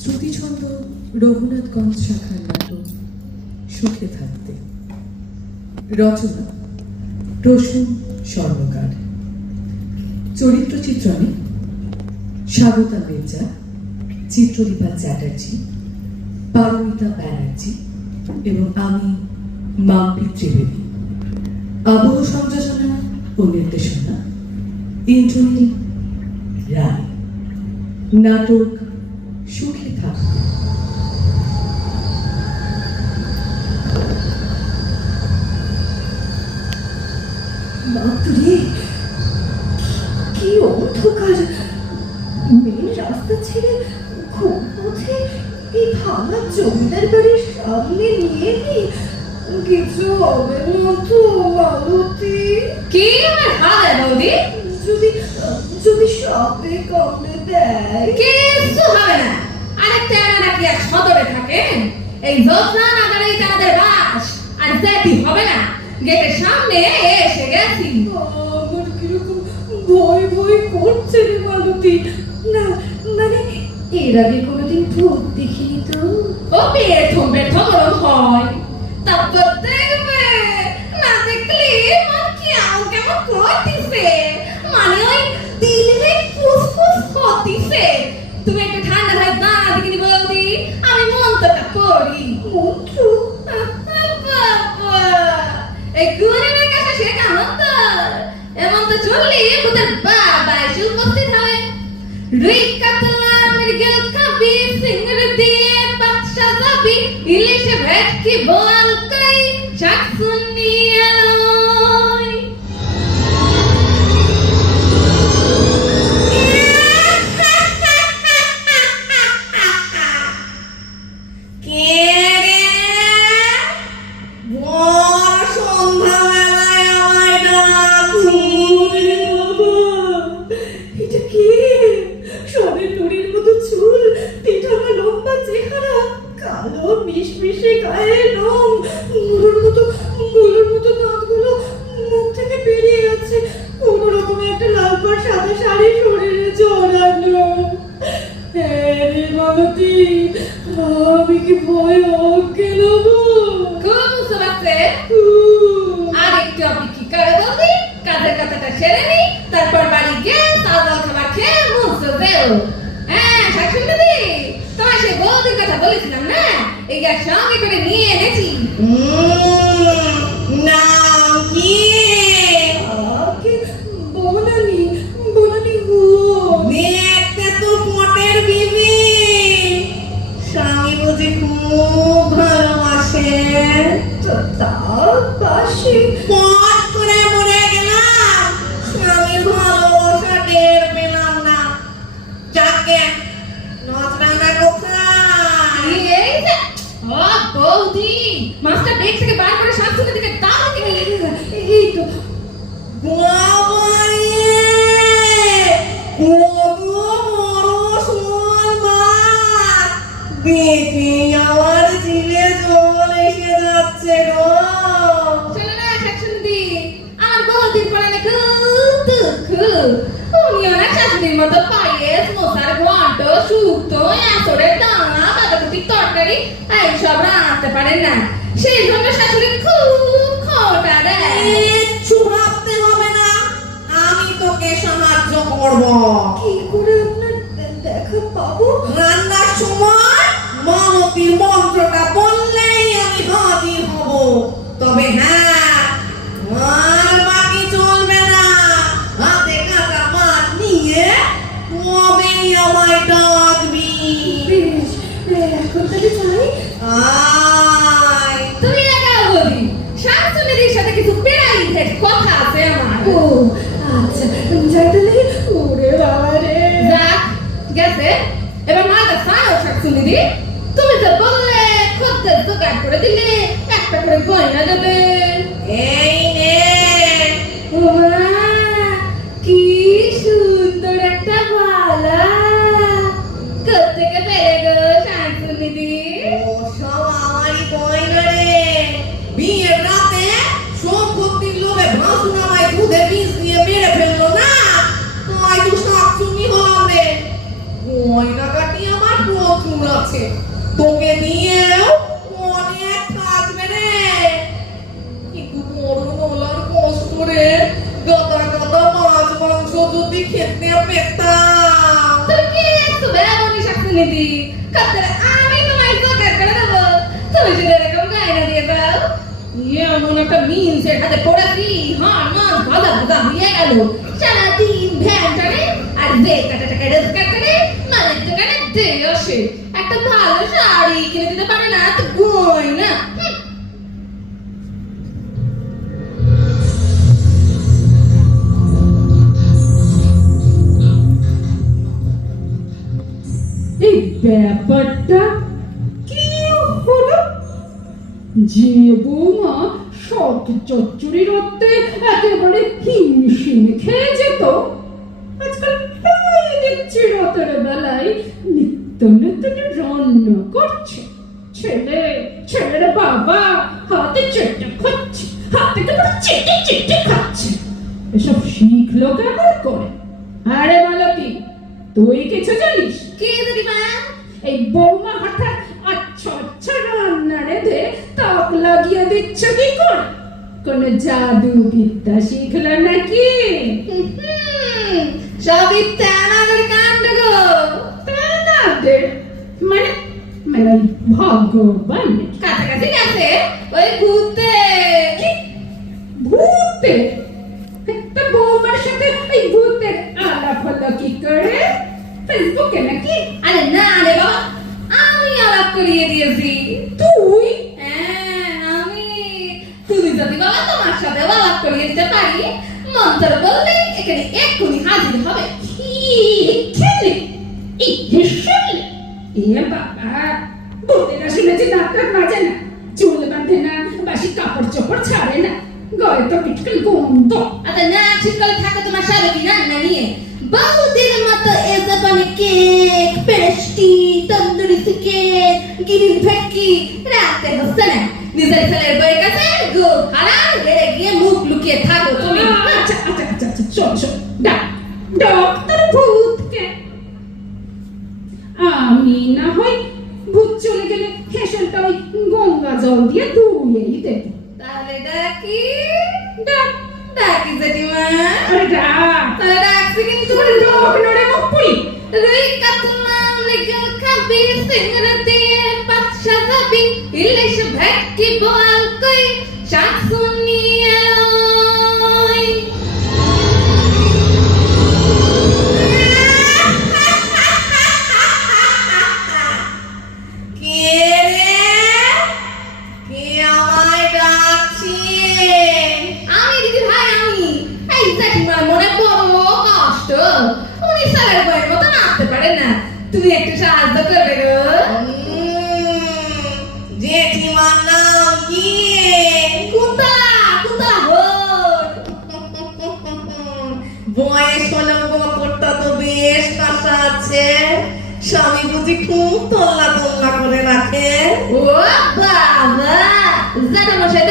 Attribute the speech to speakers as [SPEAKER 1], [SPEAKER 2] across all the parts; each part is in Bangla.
[SPEAKER 1] শ্রুতিছন্দ রঘুনাথগঞ্জ শাখার নাটক সুখে থাকতে। রচনা, প্রসূন স্বর্ণকার চরিত্র চিত্রণে স্বাগতা মির্জা, চিত্রদীপা চ্যাটার্জি, পারমিতা ব্যানার্জি এবং আমি, মাম্পি ত্রিবেদী। আবহ সংযোজনা ও নির্দেশনা, ইন্দ্রনীল রায়। নাটক সুখে থাকতে
[SPEAKER 2] বাপরে কি অন্ধকার। মেন রাস্তা ছেড়ে খুব পথে এই ভাঙা জমিদার বাড়ির সামনে নিয়ে নি। কিছু হবে না তো মালতী।
[SPEAKER 3] কি আমার হালে বৌদি?
[SPEAKER 2] যদি যদি সাপে কামড়ে দেয়।
[SPEAKER 3] কিচ্ছু হবে না। আরে তেনারা কি আর সদরে থাকেন? এই জোৎস্না নাগারেই তাদের বাস আর যেতে হবে না। গেটের সামনে এসে গেছি।
[SPEAKER 2] আমার কীরকম ভয় ভয় করছে রে মালতী। না মানে এর আগে কোনোদিন ভূত দেখিনি তো।
[SPEAKER 3] ও বেথম বেথম ওরম হয়। তারপর দেখবে না দেখলে মন কি আম কেমন করতিছে? মানে ওই দিলে ফুসফুস করতিছে। চললি ভূতের বাবা এসে উপস্থিত হবে রুই কাতলা মৃগেল খাবি সিংড় দিয়ে বাদশা যাবি, ইলিশে ভেটকি বোয়াল কই? শাক শুনি রে
[SPEAKER 2] মালতী আমি কি ভয় তার পাশে
[SPEAKER 3] পট করে অনেক শাশুড়ির মতো পায়েস মশার ঘন্ট শুক্তো এঁচড়ের ডানা বাঁধাকপির তরকারি এইসব রাঁধতে পারেন না সেই জন্য শাশুড়ি খুব খোটা দেয় কিচ্ছু ভাবতে হবে না আমি তোকে সাহায্য করব
[SPEAKER 2] কি করে আপনার দেখা পাবো
[SPEAKER 3] রান্নার সময় মানবীর মন্ত্রটা বললেই আমি হাজির হব তবে হ্যাঁ আমায় ডাকবি
[SPEAKER 2] বেশ এখন তাহলে
[SPEAKER 3] শাড়ি কিনে দিতে পারে না? তো গয় না?
[SPEAKER 4] এই ব্যাপারটা কি হলো? যে বৌমা সব চচ্চড়ি রত্তে একেবারে হিমশিম খেয়ে যেত, আজকাল দেখছি রতের বেলায় নিত্য নতুন রান্না। করছে। ছেলে ছেলের বাবা হাতে চেটে খাচ্ছে হাতে কেমন চেটে চেটে খাচ্ছে। এসব শিখলো কেমন করে। আরে মালতী তুই কিছু জানিস?
[SPEAKER 3] কি দিদিমা
[SPEAKER 4] এই বৌমা হঠাৎ আচ্ছা আচ্ছা রান্না রেঁধে তাক লাগিয়ে দিচ্ছ কি করে? কোন জাদু বিদ্যা শিখলে নাকি?
[SPEAKER 3] সবই তেনাদের কাণ্ড গো
[SPEAKER 4] তাদের মানে মানে ওই ভগবান।
[SPEAKER 3] কাছাকাছি গেছে। ওই
[SPEAKER 4] ভূতে। তা বৌমার সাথে ওই ভূতের আলাপ হলো কি করে? ফেসবুকে নাকি?
[SPEAKER 3] আরে না রে বাবা, আমি আলাপ করিয়ে দিয়েছি।
[SPEAKER 4] তুই?
[SPEAKER 3] হ্যাঁ আমি। তুমি যদি বাবা তোমার সাথে আলাপ করিয়ে দিতে পারি, মন্ত্র বললে এখানে এক্ষুনি হাজির হবে।
[SPEAKER 4] এখানে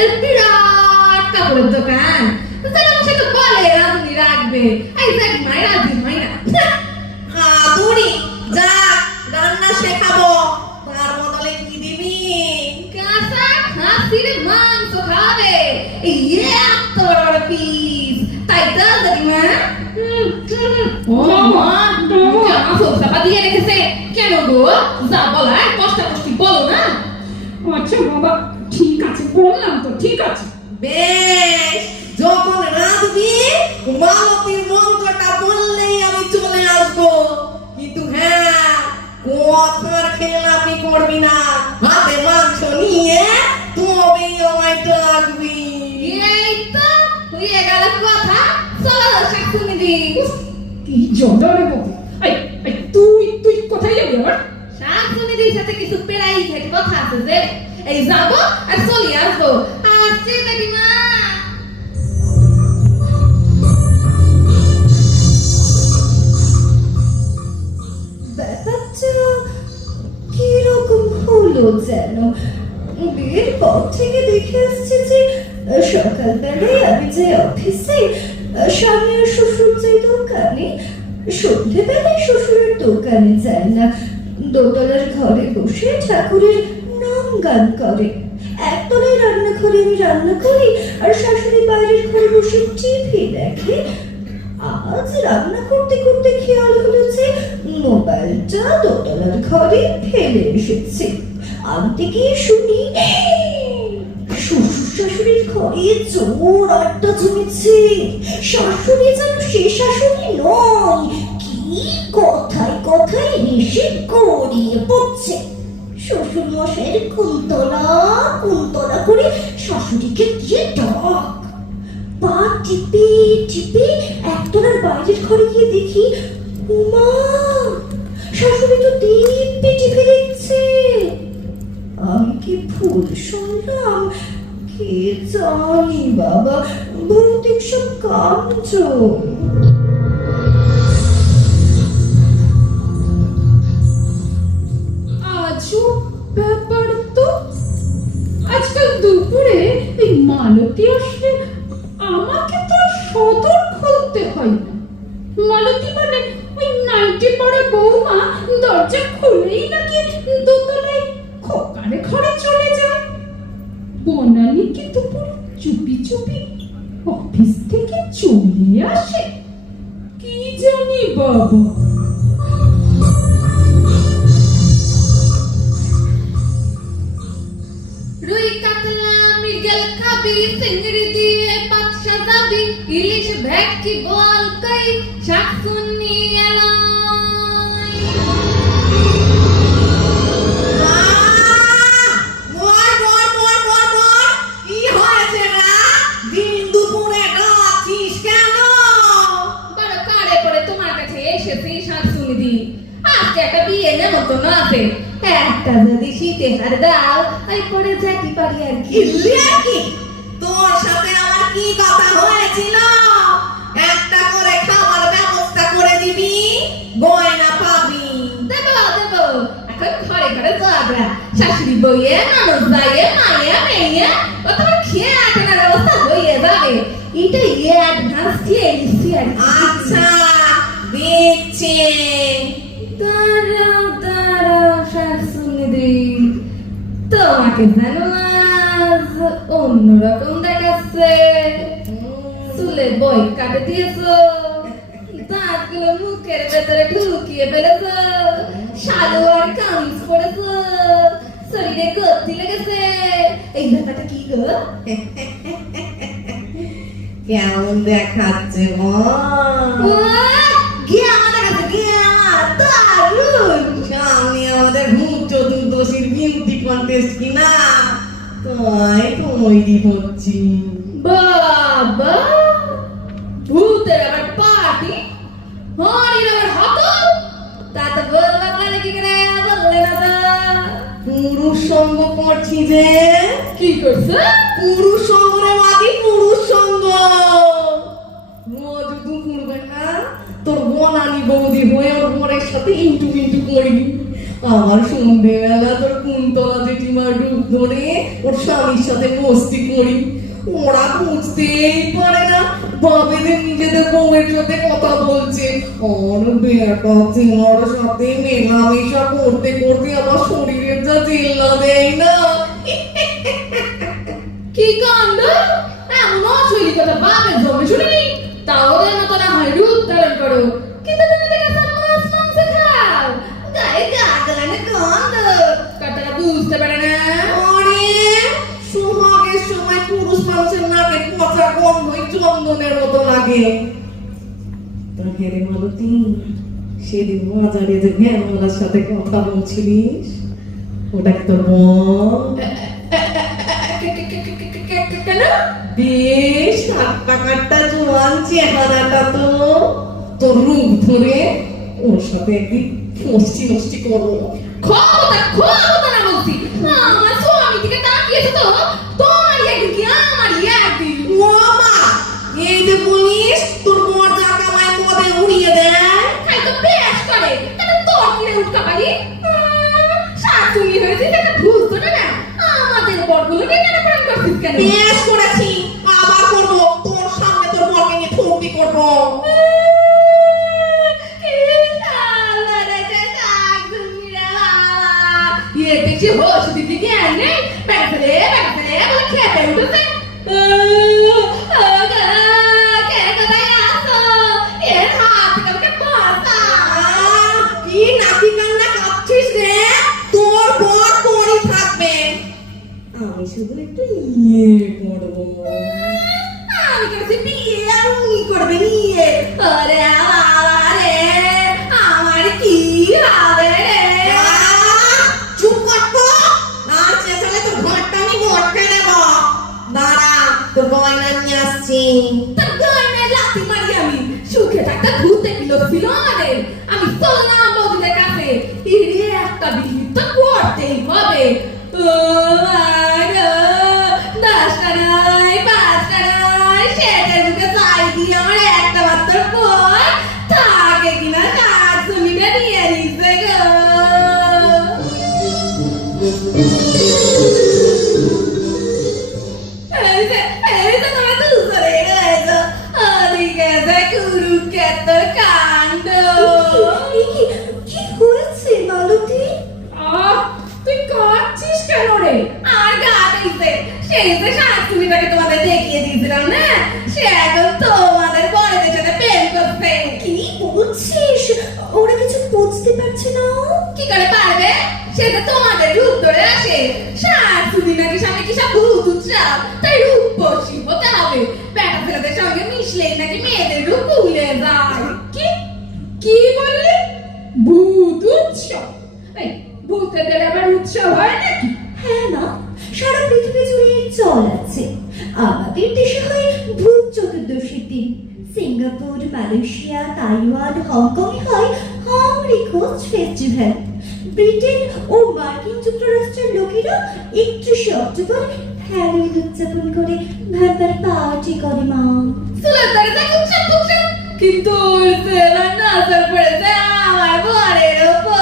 [SPEAKER 3] জানা বিরাট কাপড়ের দোকান। জানা মশাই তো বলে রাঁধুনি রাখবে এই দেখ মাই রাঁধুনি হয় না
[SPEAKER 5] হাতুড়ি যা রান্না শেখাবো। তার বদলে কি দিবি?
[SPEAKER 3] কাঁচা খাসির মাংস খাবে। এই এত বড় বড় পিস তাই তো দাদিমা ও মা মাংস চাপা দিয়ে রেখেছে। কেন গো? যা বলার কষ্ট কষ্টি বলো না।
[SPEAKER 4] আচ্ছা বাবা। বললাম তো ঠিক আছে।
[SPEAKER 5] বেশ যখন রাঁধবি মালতীর মন্ত্রটা বললেই আমি চলে আসব। কিন্তু হ্যাঁ কথার খেলাপি করবি না হাতে মাংস নিয়ে তবেই আমায় ডাকবি।
[SPEAKER 3] এই তো হয়ে গেল কথা চলো শাশুড়ি দি
[SPEAKER 4] কি এই তুই তুই কোথায় যাবি আবার?
[SPEAKER 3] শাশুড়িদের সাথে কিছু পেরাই খেতে কথা আছে যে এই যাব আর চলে আসব কীরকম হলো যেন? বিয়ের পর থেকে দেখে আসছি যে, সকালবেলায় আমি যে অফিসে, স্বামী শ্বশুর যে দোকানে সন্ধ্যেবেলায় শ্বশুরের দোকানে যায় না।
[SPEAKER 2] দোতলার ঘরে বসে ঠাকুরের গান করে। একতলায় রান্নাঘরে আমি রান্না করি, আর শাশুড়ি বাইরের ঘরে বসে টিভি দেখে। আজ রান্না করতে করতে খেয়াল হলো যে, মোবাইলটা দোতলার ঘরে ফেলে এসেছে। আনতে গিয়ে শুনি শ্বশুর শাশুড়ির ঘরে জোর আড্ডা জমেছে। শাশুড়ি যেন সে শাশুড়ি নয়, কি কথায় কথায় হেসে গড়িয়ে পড়ছে। শ্বশুর মশাইয়ের কুন্তলা কুন্তলা করে শাশুড়িকে দিয়ে ডাক। পা টিপে টিপে একতলার বাইরের ঘরে গিয়ে দেখি, উমা, শাশুড়ি তো দিব্যি টিপে দেখছে। আমি কি ভুল শুনলাম? কে জানি বাবা, ভৌতিক সব কামচ
[SPEAKER 4] দুপুরে এই মালতী আসলে আমাকে তো সদর খুলতে হয় মালতী মানে ওই নাইটি পরা বৌমা দরজা খুলেই নাকি দোতলায় খোকারে ঘরে চলে যায়। বনানি কিন্তু পুরো চুপি চুপি অফিস থেকে চলে আসে? কি জানি বাবা।
[SPEAKER 3] সুন্নি দি আজকে একটা যদি শীতে হার দাও এই পরে যাকি পারি আর কি।
[SPEAKER 2] তোর সাথে আমার কি কথা হয়েছিল? ব্যবস্থা গয়না পাবি।
[SPEAKER 3] দেবো দেবো। এখন ঘরে ঘরে যাবরা শাশুড়ি বইয়ে ননদ যাইয়ে মায়ে মেয়ে ও তোমার খেয়ে আটানোর ব্যবস্থা হয়ে যাবে। এটা ইয়ে অ্যাডভান্স দিয়ে নিচ্ছি
[SPEAKER 2] আচ্ছা দেখছে
[SPEAKER 3] দাঁড়াও দাঁড়াও শাশুড়ি। তোমাকে জানো আজ অন্যরকম দেখাচ্ছে। চুলে বই কাটে দিয়েছ। দাঁতগুলো মুখের ভেতরে ঢুকিয়ে ফেলেছো সালোয়ার কামিজ পরেছো শরীরে গতি লেগেছে এই ব্যাপারটা কি গো
[SPEAKER 2] কেমন দেখাচ্ছে সামনে আমাদের ভূত চতুর্দশীর বিউটি কন্টেস্ট কিনা তাই তৈরি হচ্ছি
[SPEAKER 3] বাবা
[SPEAKER 2] পুরুষ সঙ্গ করছি যে
[SPEAKER 3] কি করছে
[SPEAKER 2] পুরুষ সঙ্গ রে মাগি পুরুষ সঙ্গ বেলা তোর বনানি বৌদি হয়ে ওর বোনের সাথে ইন্টু মিন্টু করি আবার সন্ধেবেলা তোর কুন্তলা জেঠিমার রূপ ধরে ওর স্বামীর সাথে মস্তি করি ওরা বুঝতেই পারে না। বাবেদের নিজেদের বউয়ের সাথে কথা বলছে। আর বেটা তোমার সাথে মেলামেশা করতে করতে আমার শরীরের যা জেল্লা দেয় না।
[SPEAKER 3] কি কাণ্ড? এমন অশৈলী কথা বাপের জমে শুনিনি। তাও ওদের মতো না হয় রূপ ধারণ করো। কিন্তু তুমি দেখে মাছ, মাংস খাও। গায়ে বুঝতে পারে না।
[SPEAKER 2] পচা চন্দনের মতো লাগে। তা হেরে মালতী? সেদিন বাজারে যে সাথে কথা বলছিলিস, ওটা তোর
[SPEAKER 3] কেন
[SPEAKER 2] বেশ কাট্টা কাট্টা জোয়ান চেহারাটা তো। তোর রূপ ধরে ওর সাথে একদিন ফষ্টি নষ্টি করব
[SPEAKER 3] ক্ষমতা ক্ষমতা
[SPEAKER 2] করব
[SPEAKER 6] আমি
[SPEAKER 3] কাছে বিয়ে আর উনি করবে নিয়ে আরে বাবা উৎসব তাই রূপবশী হতে হবে বেটা ছেলেদের সঙ্গে মিশলেই নাকি মেয়েদের রূপ ভুলে যায় কি? কি বললি? ভূত উৎসব। ভূতেদের আবার উৎসব হয় নাকি?
[SPEAKER 2] হ্যাঁ না সারা পৃথিবী জুড়ে চল আছে। আমাদের দেশে হয় ভূত চতুর্দশীর দিন। সিঙ্গাপুর, মালয়েশিয়া, তাইওয়ান, হংকংয়ে হয় হাংরি খোঁজ ফেস্টিভ্যাল। ব্রিটেন ও মার্কিন যুক্তরাষ্ট্রের লোকেরা একত্রিশে অক্টোবর হ্যালোইন উদযাপন করে ভাববার পার্টি করে, মা।
[SPEAKER 3] উৎসব উৎসব কিন্তু ওর না নজর পড়েছে আমার বরের ওপর।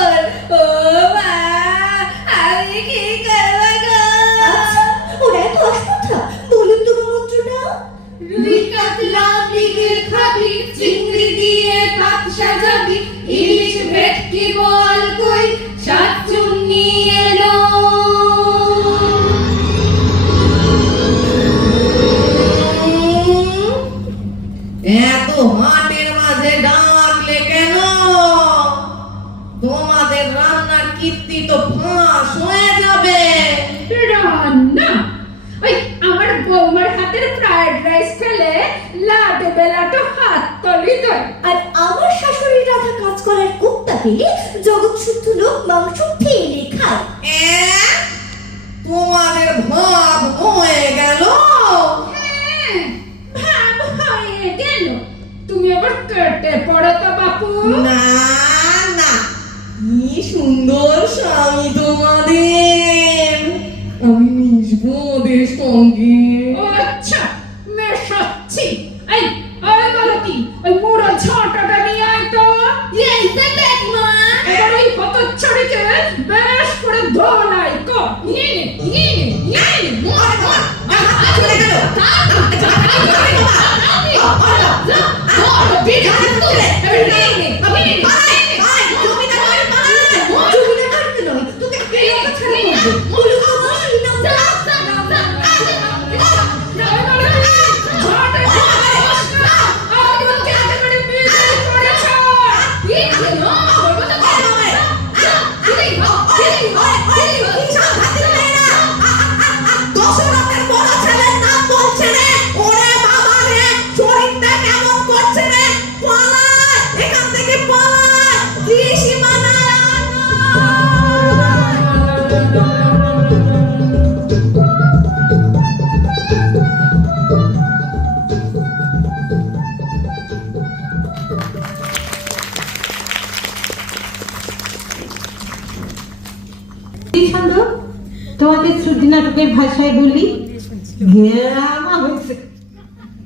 [SPEAKER 3] লাডু বেলাটো হাত তলি দেয়
[SPEAKER 2] আর আমার শাশুড়ির রাধা কাজ করার কুত্তা পেলে জগৎ শুদ্ধ লোক মাংস ঠেলে খায়?
[SPEAKER 6] তোমাদের ভাব হয়ে গেল।
[SPEAKER 3] হ্যাঁ, ভাব হয়ে গেল। তুমি আবার কেটে পড়ো তো বাপু।
[SPEAKER 6] না না কি সুন্দর
[SPEAKER 3] ছড়িকে বেশ করে ধোলাই কো নিয়ে নে নিয়ে নে নিয়ে নে মোর মোর
[SPEAKER 6] চলে
[SPEAKER 7] নাটকের ভাষায় বলি ঘেরামা হয়েছে